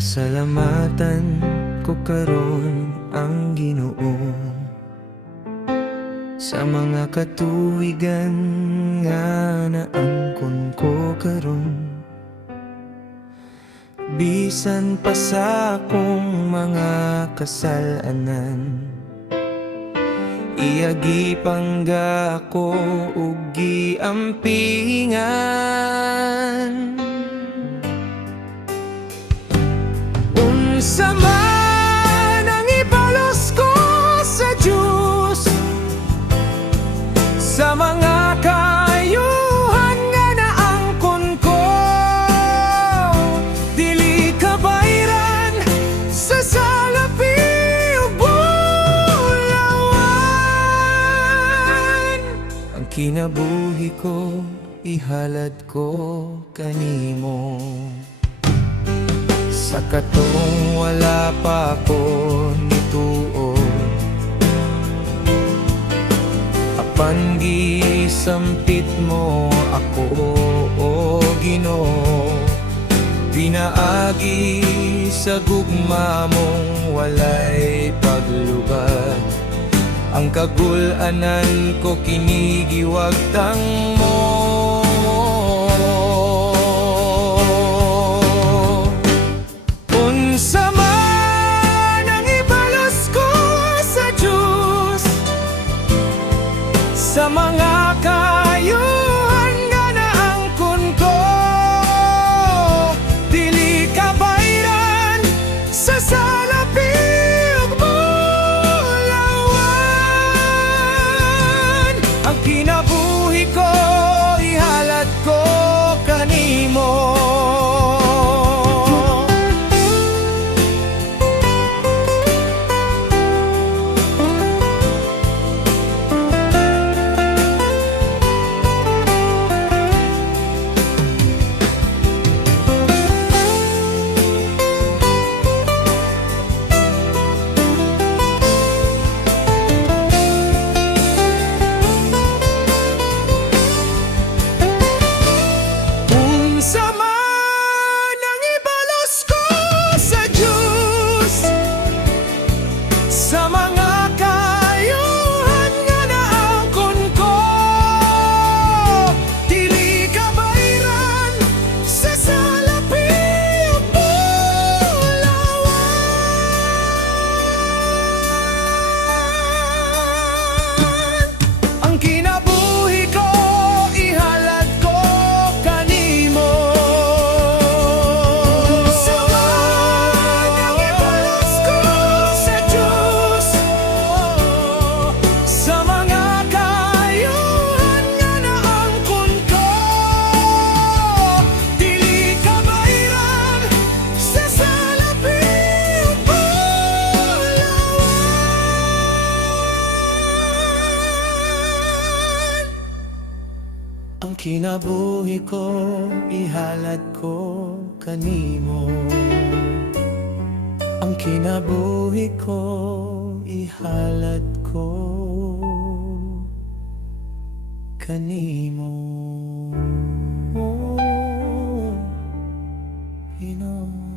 Pasalamatan ko karon ang Ginoo sa mga katuigan nga naangkon ko karon. Bisan pa sa akong mga kasalanan, iyagi pangga ako ug giampingan. Unsa man ang ibalos ko sa Dios sa mga kaayuhan nga naangkon ko, dili kabayran sa salapi ug bulawan. Ang kinabuhi ko ihalad ko kanimo, sa katong wala pa ko nituo. Apan gisampit mo ako, o Ginoo, pinaagi sa gugma mong walay paglubad. Ang kagul-anan ko kinigiwagtang mo. Unsa man ang ibalos ko sa Dios sa mga kaayuhan nga naangkon ko, dili kabayran sa salapi ug bulawan. Ang kinabuhi ko ihalad ko kanimo. Unsa man ang ibalos ko sa Dios sa mga kaayuhan nga naangkon ko, dili kabayran sa salapi ug bulawan. Ang kinabuhi ko ihalad ko kanimo. Unsa man ang ibalos ko sa Dios sa mga kaayuhan nga naangkon ko, dili kabayran sa salapi ug bulawan. Ang kinabuhi ko ihalad ko kanimo. Ang kinabuhi ko ihalad ko kanimo. Oh, Ginoo.